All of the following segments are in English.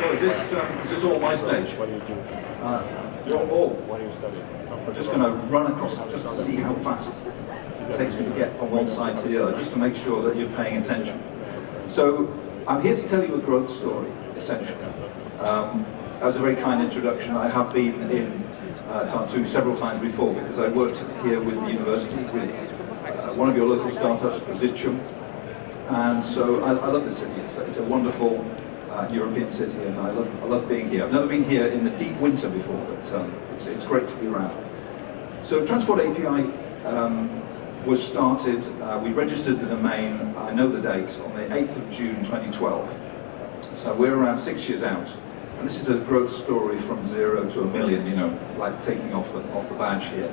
So is this all my stage? What do you do? All. What do you study? I'm just going to run across it just to see how fast it takes me to get from one side to the other, just to make sure that you're paying attention. So I'm here to tell you a growth story, essentially. That was a very kind introduction. I have been in Tartu several times before because I worked here with the university, with one of your local startups, Position. And so I love this city. It's a wonderful European city, and I love being here. I've never been here in the deep winter before, but it's great to be around. So Transport API was started, we registered the domain, I know the date, on the 8th of June 2012. So we're around 6 years out. And this is a growth story from 0 to 1 million, you know, like taking off the badge here.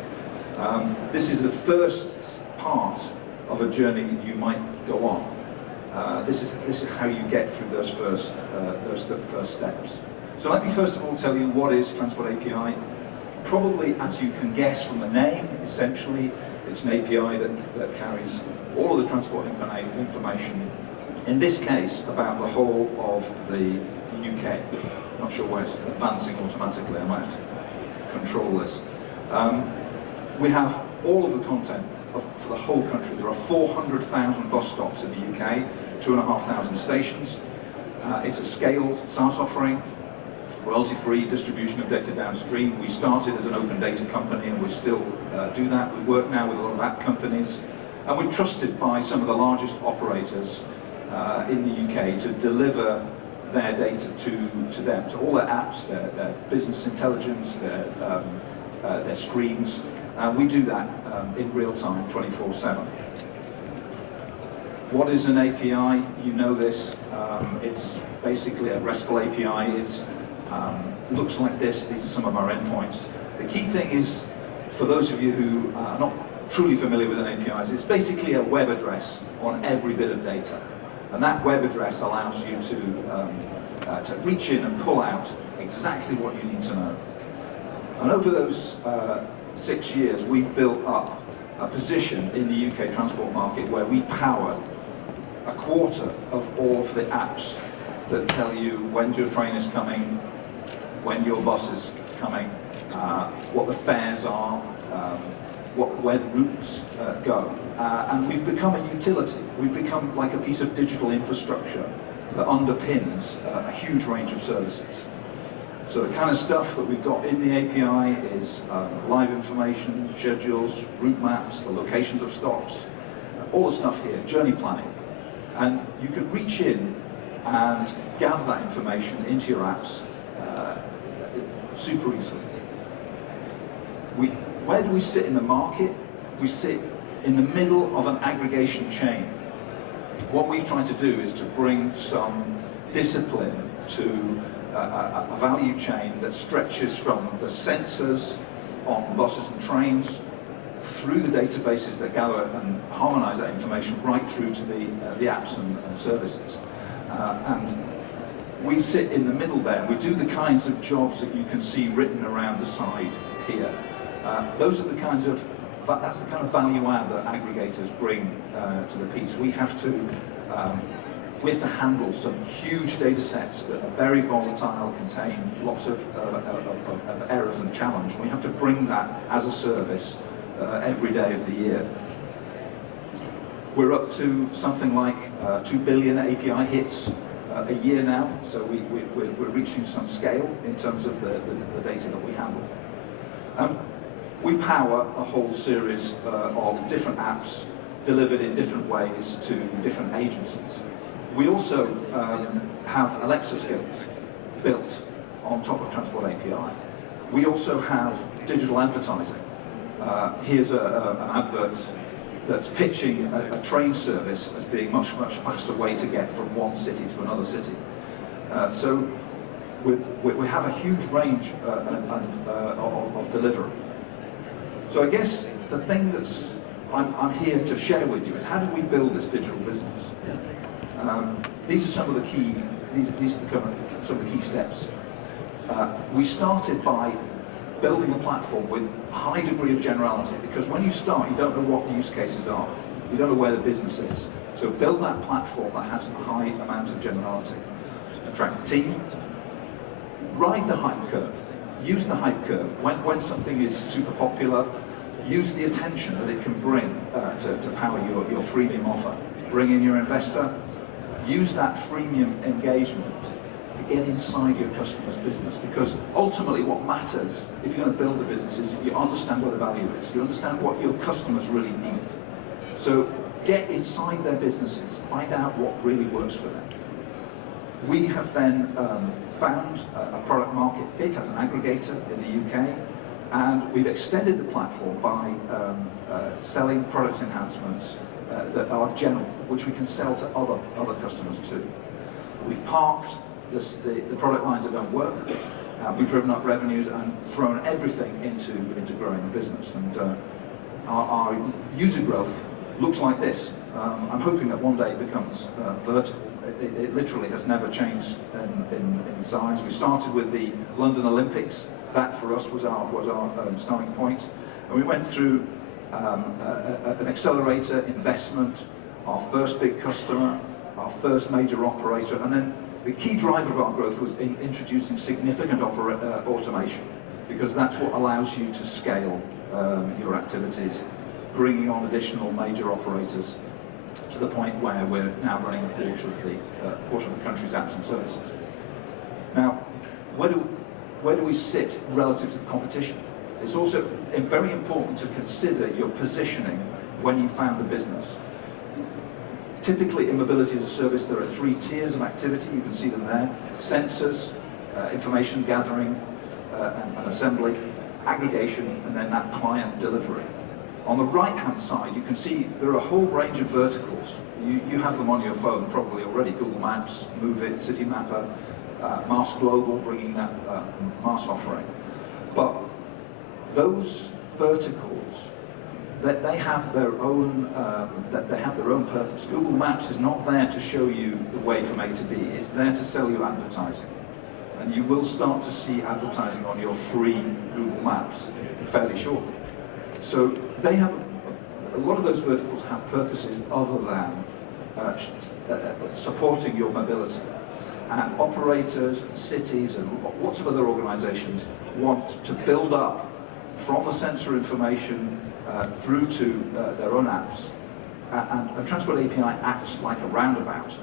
This is the first part of a journey you might go on. This is how you get through those first steps. So let me first of all tell you what is Transport API. Probably, as you can guess from the name, essentially, it's an API that carries all of the transport information, in this case, about the whole of the UK. Not sure why it's advancing automatically, I might have to control this. We have all of the content for the whole country. There are 400,000 bus stops in the UK, 2,500 stations. It's a scaled SaaS offering, royalty-free distribution of data downstream. We started as an open data company and we still do that. We work now with a lot of app companies, and we're trusted by some of the largest operators in the UK to deliver their data to them, to all their apps, their business intelligence, their screens. We do that in real time, 24/7. What is an API? You know this. It's basically a RESTful API. Looks like this. These are some of our endpoints. The key thing is, for those of you who are not truly familiar with an API, it's basically a web address on every bit of data. And that web address allows you to reach in and pull out exactly what you need to know. And over those 6 years, we've built up a position in the UK transport market where we power a quarter of all of the apps that tell you when your train is coming, when your bus is coming, what the fares are, where the routes go. And we've become a utility. We've become like a piece of digital infrastructure that underpins a huge range of services. So the kind of stuff that we've got in the API is live information, schedules, route maps, the locations of stops, all the stuff here, journey planning. And you can reach in and gather that information into your apps super easily. Where do we sit in the market? We sit in the middle of an aggregation chain. What we've tried to do is to bring some discipline to a value chain that stretches from the sensors on buses and trains through the databases that gather and harmonize that information right through to the apps and services. And we sit in the middle there. We do the kinds of jobs that you can see written around the side here. Those are the kinds of, that's the kind of value add that aggregators bring to the piece. We have to handle some huge data sets that are very volatile, contain lots of errors and challenge. We have to bring that as a service every day of the year. We're up to something like 2 billion API hits a year now, so we're reaching some scale in terms of the data that we handle. We power a whole series of different apps delivered in different ways to different agencies. We also have Alexa skills built on top of Transport API. We also have digital advertising. Here's an advert that's pitching a train service as being much faster way to get from one city to another city. So we have a huge range of delivery. So I guess the thing that's I'm here to share with you is how did we build this digital business? These are some of the key some of the key steps. We started by building a platform with a high degree of generality, because when you start, you don't know what the use cases are. You don't know where the business is. So build that platform that has a high amount of generality. Attract the team, ride the hype curve. Use the hype curve. When something is super popular, use the attention that it can bring to power your freemium offer. Bring in your investor. Use that freemium engagement to get inside your customer's business, because ultimately what matters if you're going to build a business is you understand where the value is. You understand what your customers really need. So get inside their businesses. Find out what really works for them. We have then found a product market fit as an aggregator in the UK, and we've extended the platform by selling product enhancements that are general, which we can sell to other customers too. We've parked the product lines that don't work. We've driven up revenues and thrown everything into growing the business. And our user growth looks like this. I'm hoping that one day it becomes vertical. It literally has never changed in size. We started with the London Olympics. That for us was our starting point. And we went through an accelerator investment, our first big customer, our first major operator, and then the key driver of our growth was in introducing significant automation, because that's what allows you to scale your activities, bringing on additional major operators to the point where we're now running a quarter of the country's apps and services. Now, where do we sit relative to the competition? It's also very important to consider your positioning when you found a business. Typically in mobility as a service, there are 3 tiers of activity. You can see them there: sensors, information gathering and assembly, aggregation, and then that client delivery. On the right-hand side, you can see there are a whole range of verticals. You have them on your phone probably already: Google Maps, Move It, City Mapper, MaaS Global, bringing that MaaS offering. But those verticals, that they have their own purpose. Google Maps is not there to show you the way from A to B. It's there to sell you advertising, and you will start to see advertising on your free Google Maps fairly shortly. So they have a lot of those verticals have purposes other than supporting your mobility. And operators, and cities, and lots of other organisations want to build up from the sensor information through to their own apps. And Transport API acts like a roundabout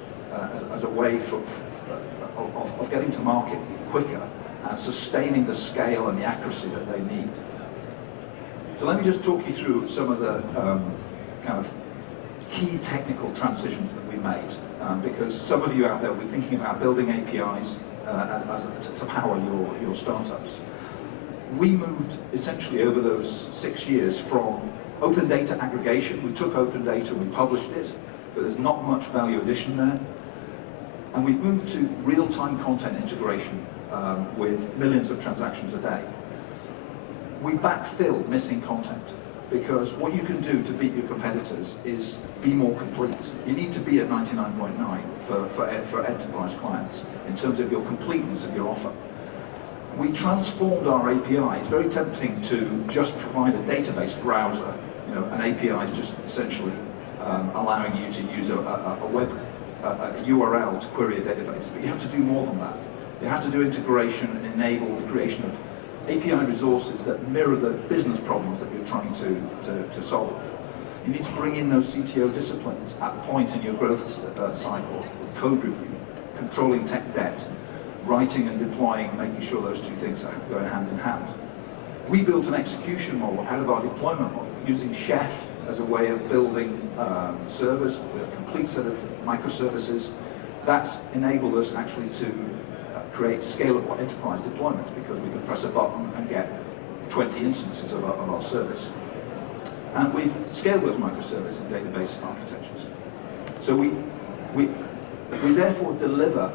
as a way of getting to market quicker and sustaining the scale and the accuracy that they need. So let me just talk you through some of the kind of key technical transitions that we made, because some of you out there will be thinking about building APIs to power your startups. We moved essentially over those 6 years from open data aggregation. We took open data, we published it, but there's not much value addition there. And we've moved to real-time content integration with millions of transactions a day. We backfill missing content, because what you can do to beat your competitors is be more complete. You need to be at 99.9 for enterprise clients in terms of your completeness of your offer. We transformed our API. It's very tempting to just provide a database browser. You know, an API is just essentially allowing you to use a URL to query a database. But you have to do more than that. You have to do integration and enable the creation of API resources that mirror the business problems that you're trying to solve. You need to bring in those CTO disciplines at the point in your growth cycle: code review, controlling tech debt, writing and deploying, making sure those two things are going hand in hand. We built an execution model out of our deployment model, using Chef as a way of building servers with a complete set of microservices. That's enabled us actually to create scalable enterprise deployments, because we can press a button and get 20 instances of our service. And we've scaled those microservices and database architectures. So we therefore deliver,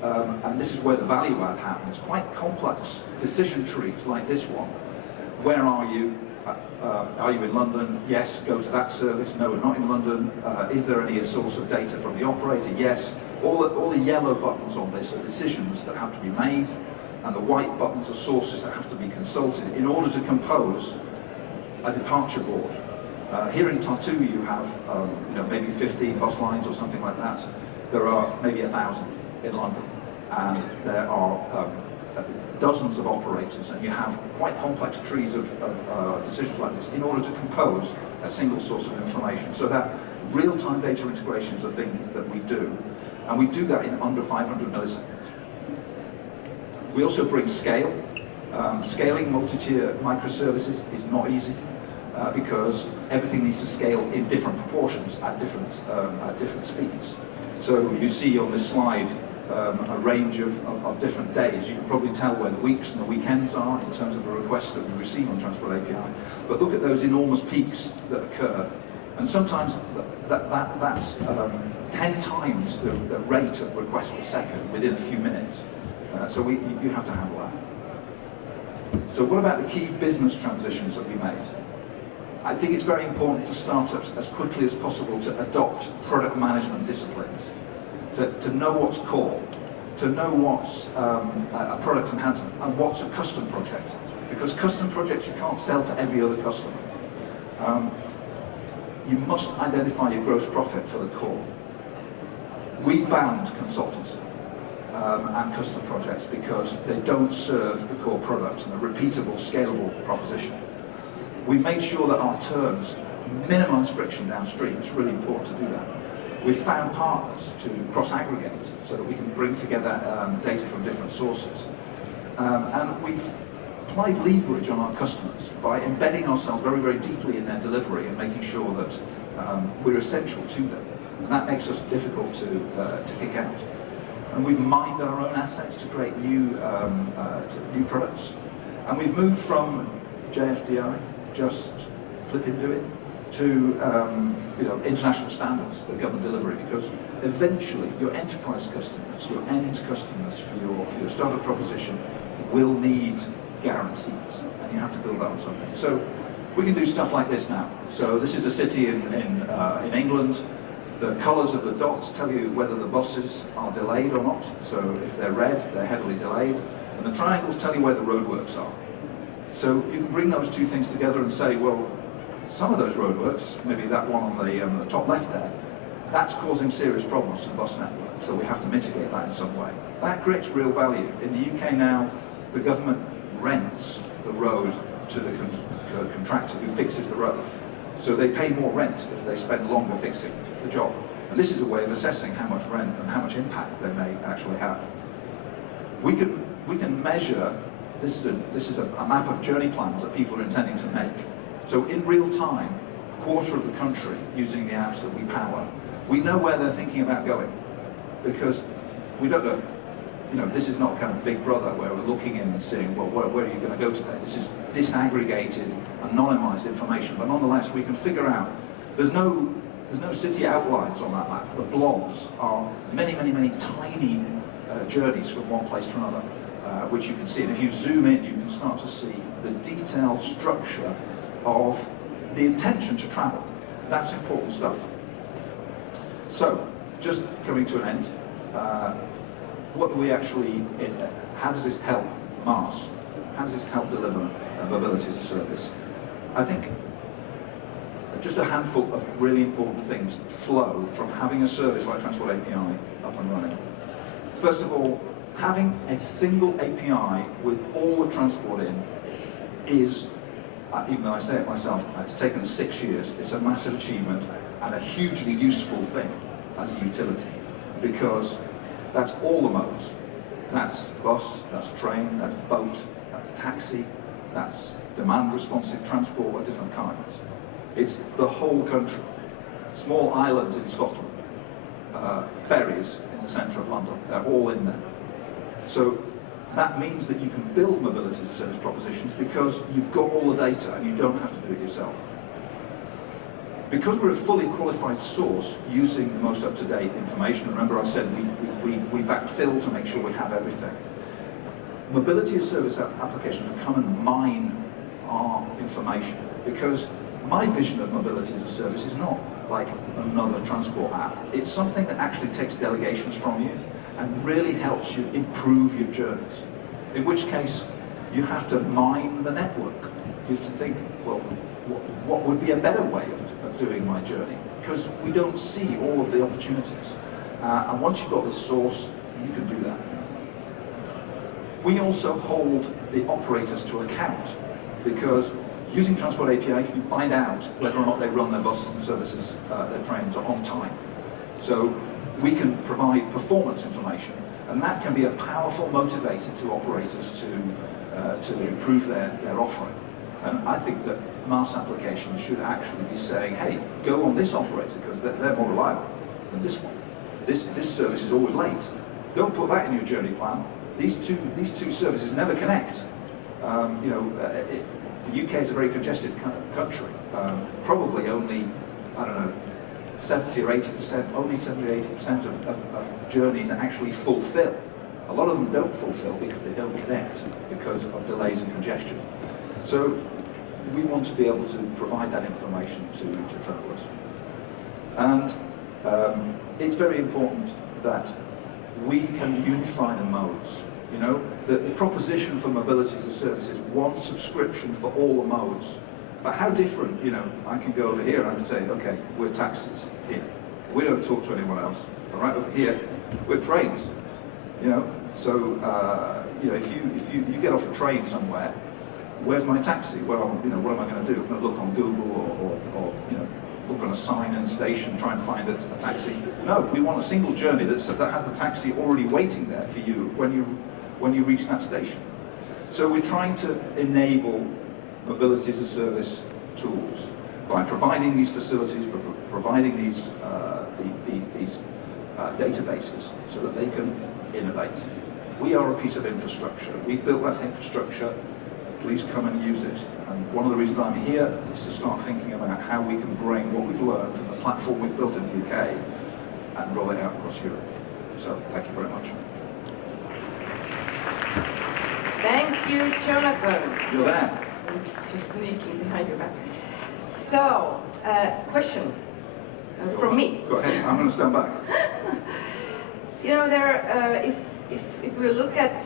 and this is where the value add happens, quite complex decision trees like this one. Where are you? Are you in London? Yes, go to that service. No, we're not in London. Is there any source of data from the operator? Yes. All the yellow buttons on this are decisions that have to be made, and the white buttons are sources that have to be consulted in order to compose a departure board. Here in Tartu, you have maybe 15 bus lines or something like that. There are maybe 1,000 in London, and there are dozens of operators, and you have quite complex trees of decisions like this in order to compose a single source of information. So that real-time data integration is a thing that we do, and we do that in under 500 milliseconds. We also bring scale. Scaling multi-tier microservices is not easy because everything needs to scale in different proportions at different speeds. So you see on this slide a range of different days. You can probably tell where the weeks and the weekends are in terms of the requests that we receive on Transport API. But look at those enormous peaks that occur. And sometimes that's 10 times the rate of requests per second within a few minutes. So you have to handle that. So what about the key business transitions that we made? I think it's very important for startups as quickly as possible to adopt product management disciplines, to know what's core, to know what's a product enhancement and what's a custom project. Because custom projects you can't sell to every other customer. You must identify your gross profit for the core. We banned consultancy and custom projects because they don't serve the core product and a repeatable, scalable proposition. We made sure that our terms minimize friction downstream. It's really important to do that. We've found partners to cross-aggregate so that we can bring together data from different sources. And we've applied leverage on our customers by embedding ourselves very, very deeply in their delivery and making sure that we're essential to them. And that makes us difficult to kick out. And we've mined our own assets to create new products. And we've moved from JFDI, just flip into it, to international standards that govern delivery, because eventually your enterprise customers, your end customers for your startup proposition will need guarantees, and you have to build that on something. So we can do stuff like this now. So this is a city in England. The colours of the dots tell you whether the buses are delayed or not. So if they're red, they're heavily delayed. And the triangles tell you where the roadworks are. So you can bring those two things together and say, well, some of those roadworks, maybe that one on the top left there, that's causing serious problems to the bus network. So we have to mitigate that in some way. That creates real value. In the UK now, the government rents the road to the contractor who fixes the road. So they pay more rent if they spend longer fixing the job. And this is a way of assessing how much rent and how much impact they may actually have. We can measure, this is a map of journey plans that people are intending to make. So in real time, a quarter of the country using the apps that we power, we know where they're thinking about going. Because we don't know, this is not kind of Big Brother where we're looking in and seeing, well, where are you going to go today? This is disaggregated, anonymized information, but nonetheless we can figure out, there's no city outlines on that map. The blobs are many, many, many tiny journeys from one place to another, which you can see. And if you zoom in, you can start to see the detailed structure of the intention to travel. That's important stuff. So, just coming to an end, what do we actually, how does this help MaaS? How does this help deliver mobility as a service? I think just a handful of really important things flow from having a service like Transport API up and running. First of all, having a single API with all the transport in is, even though I say it myself, it's taken us 6 years, it's a massive achievement and a hugely useful thing as a utility, because that's all the modes. That's bus, that's train, that's boat, that's taxi, that's demand responsive transport of different kinds. It's the whole country. Small islands in Scotland, ferries in the centre of London, they're all in there. So that means that you can build mobility as a service propositions because you've got all the data and you don't have to do it yourself. Because we're a fully qualified source using the most up-to-date information, remember I said we backfill to make sure we have everything. Mobility as a service applications can come and mine our information, because my vision of mobility as a service is not like another transport app. It's something that actually takes delegations from you and really helps you improve your journeys. In which case, you have to mine the network. You have to think, well, what would be a better way of doing my journey? Because we don't see all of the opportunities. And once you've got the source, you can do that. We also hold the operators to account, because using Transport API, you can find out whether or not they run their buses and services, their trains on time. So we can provide performance information, and that can be a powerful motivator to operators to improve their offering. And I think that MaaS applications should actually be saying, hey, go on this operator because they're more reliable than this one. This service is always late. Don't put that in your journey plan. These two services never connect. The UK is a very congested country. Probably only, I don't know, 70 or 80%, only 70 or 80% of journeys actually fulfill. A lot of them don't fulfill because they don't connect because of delays and congestion. So we want to be able to provide that information to travellers. And it's very important that we can unify the modes. You know, the proposition for mobility as a service is one subscription for all the modes. But how different, you know, I can go over here and I can say, okay, we're taxis here. We don't talk to anyone else. All right, over here, we're trains. You know, so you know, if you get off a train somewhere, where's my taxi? Well, you know, what am I going to do? I'm going to look on Google or you know, look on a sign in the station, try and find a taxi. No, we want a single journey that has the taxi already waiting there for you when you reach that station. So we're trying to enable mobility as a service tools by providing these facilities, providing these databases so that they can innovate. We are a piece of infrastructure. We've built that infrastructure. Please come and use it. And one of the reasons I'm here is to start thinking about how we can bring what we've learned and the platform we've built in the UK and roll it out across Europe. So thank you very much. Thank you, Jonathan. You're there. She's sneaking behind your back. So, question from me. Go ahead. I'm going to stand back. You know, if we look at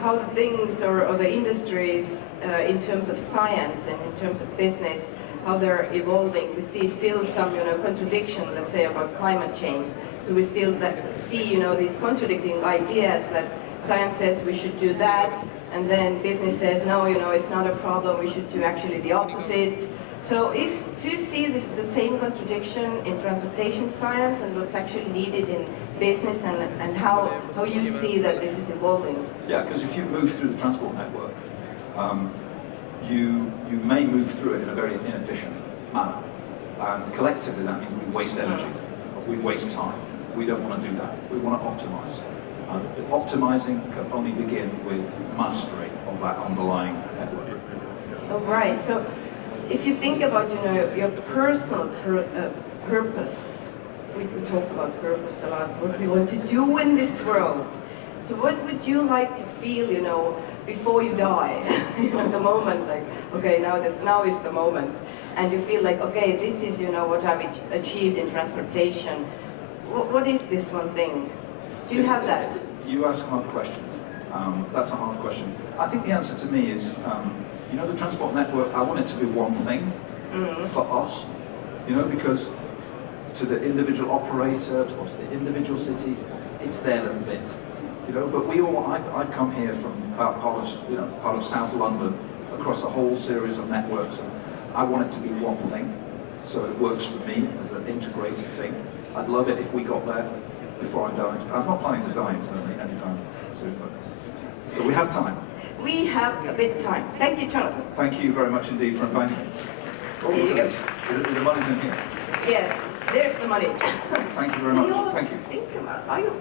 how things or the industries in terms of science and in terms of business, how they're evolving, we see still some, you know, contradiction, let's say, about climate change. So we still see, you know, these contradicting ideas that science says we should do that, and then business says, no, you know, it's not a problem, we should do actually the opposite. So do you see the same contradiction in transportation science and what's actually needed in business, and how you see that this is evolving? Yeah, because if you move through the transport network, you may move through it in a very inefficient manner. And collectively that means we waste energy, we waste time. We don't want to do that. We want to optimize. Optimizing can only begin with mastery of that underlying network. All right. So, if you think about, you know, your personal purpose, we talk about purpose a lot. What we want to do in this world. So, what would you like to feel, you know, before you die? You know, the moment, like, okay, now is the moment, and you feel like, okay, this is, you know, what I've achieved in transportation. What is this one thing? Do you have that? You ask hard questions. That's a hard question. I think the answer to me is, you know, the transport network, I want it to be one thing for us, you know, because to the individual operator, to the individual city, it's their little bit, you know. But I've come here from part of South London, across a whole series of networks, and I want it to be one thing, so it works for me as an integrated thing. I'd love it if we got there before I died. I'm not planning to die certainly anytime soon, but so we have time. We have a bit of time. Thank you, Jonathan. Thank you very much indeed for inviting me. Oh, There you look at this. The money's in here. Yes, there's the money. Thank you very much. Thank you. Think about, are you